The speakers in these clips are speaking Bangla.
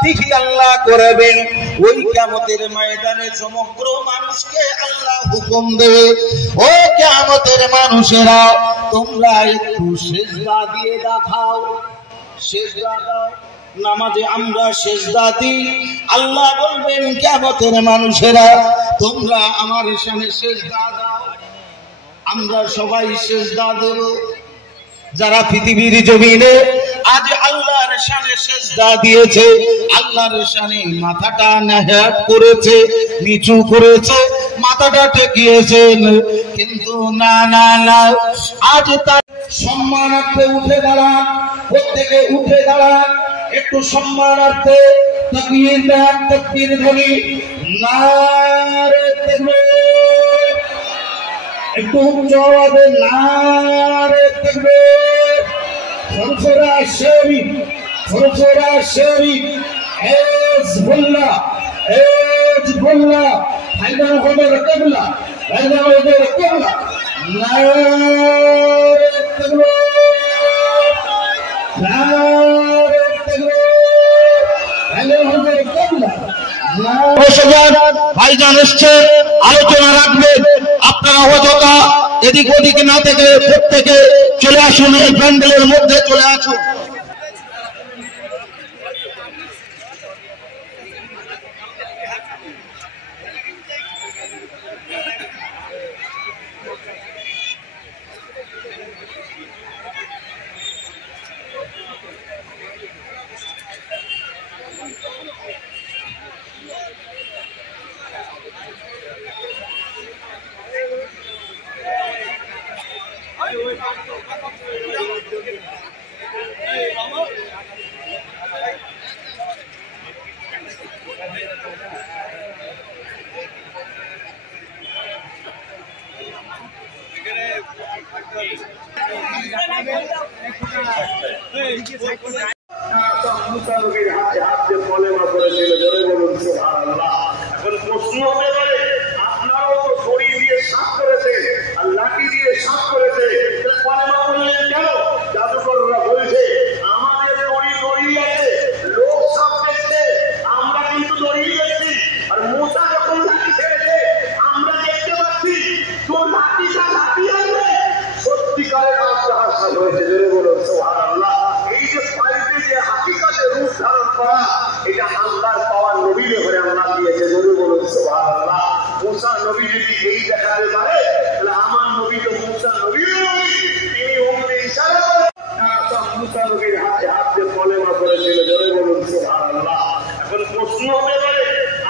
প্রাপ্তি আল্লাহ করবেন। ওই কিয়ামতের ময়দানে সমগ্র মানুষকে আল্লাহ হুকুম দেবে, ও কিয়ামতের মানুষেরা তোমরা একটু সিজদা দিয়ে দেখাও, সিজদা দাও। নামাজে আমরা সিজদা দিই, আল্লাহ বলবেন কিয়ামতের মানুষেরা তোমরা আমার সামনে সিজদা দাও। আমরা সবাই সিজদা দেব। যারা পৃথিবীর জমিনে আজ আল্লাহর শানে সিজদা দিয়েছে, আল্লাহর শানে মাথাটা নেহাত করেছে, নিচু করেছে, মাথাটা ঠেকিয়েছে, কিন্তু না না না, আজ তার সম্মানার্থে উঠে দাঁড়ান, প্রত্যেকে উঠে দাঁড়ান, একটু সম্মানার্থে তাকবীর দেন, তাকবীর ধ্বনি, নারে তাকবীর, একটু উচ্চ আওয়াজে নারে তাকবীর, সরসরা শরীফ, সরসরা শরীফ, হিজবুল্লাহ, হিজবুল্লাহ, হায়দার ওদের কিবলা, হায়দার ওদের কিবলা, নারে তাকবীর, নারে তাকবীর, হায়দার ওদের কিবলা। ভাইজান এসছে, আলোচনা রাখবেন, আপনারা অযথা এদিক ওদিক না থেকে প্রত্যেকে চলে আসুন, এই প্যান্ডেলের মধ্যে চলে আসুন। মুসা নবীর হাতে হাত দিয়ে কলেমা করেছিল, জোরে বলুন সুবহানাল্লাহ। এখন প্রশ্ন হতে পারে, আপনারাও তো দড়ি দিয়ে সাপ করেছেন আর লাঠি দিয়ে সাপ করেছে, কলেমা করলেন কেন? জাদুকররা বলছে আমাদের দড়ি দড়ি আছে, লোক সাপ দেখছে, আমরা কিন্তু দড়ি দেখছি, আর মুসা যখন লাঠি ছেড়েছে আমরা দেখতে পাচ্ছি, তো লাঠিটা লাঠি আসবে, সত্যিকারের আত্মহাস্য হয়েছে, জোরে বলুন সুবহানাল্লাহ। এই যে পাইতে যে হাকিকাতে রূপ ধারণ করা, এটা আল্লাহর পাওয়ার নবীরে হয়ে আল্লাহ দিয়েছে, জোরে বলুন সুবহানাল্লাহ। মুসা নবী যদি এই দেখাতে পারে, তাহলে আমার নবী তো মুসা নবীর নবী, তিনি অমনি ইশারা করে মুসা নবীর হাতে হাত দিয়ে কলেমা করেছিল, জোরে বলুন সুবহানাল্লাহ। এখন প্রশ্ন হতে পারে,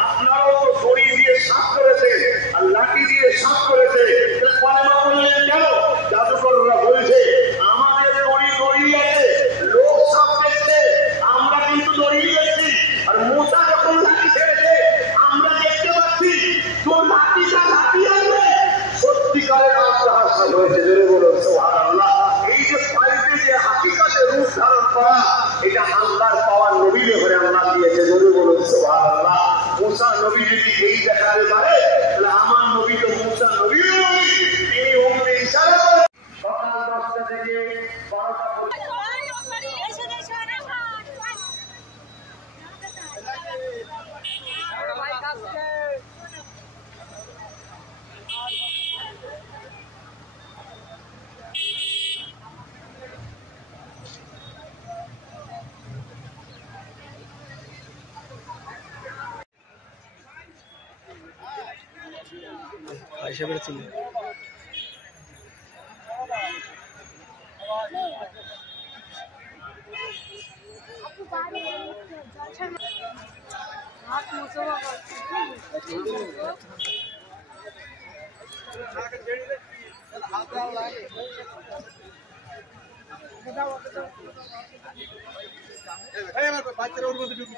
আপনারাও তো দড়ি দিয়ে সাপ করেছেন আর লাঠি দিয়ে সাপ করেছে, কলেমা করলেন কেন? জাদুকররা বলছে আমাদের দড়ি দড়ি আছে, লোক সাপ দেখছে, আমরা কিন্তু দড়ি দেখছি, আর মুসা যখন লাঠি ছেড়েছে আমরা দেখতে পাচ্ছি, তো লাঠিটা লাঠি আসবে, সত্যিকারের আত্মহাস্য হয়েছে, জোরে বলুন সুবহানাল্লাহ। এই যে পাইতে যে হাকিকাতে রূপ ধারণ করা, এটা আল্লাহর পাওয়ার নবীরে হয়ে আল্লাহ দিয়েছে, জোরে বলুন সুবহানাল্লাহ। মুসা নবী যদি এই দেখাতে পারে, তাহলে আমার নবী তো মুসা নবীর নবী, তিনি অমনি ইশারা করে সকাল 10টা থেকে 12টা পর্যন্ত আয়সা বেড়েছিল। বাচ্চারা ওর মধ্যে ঢুকি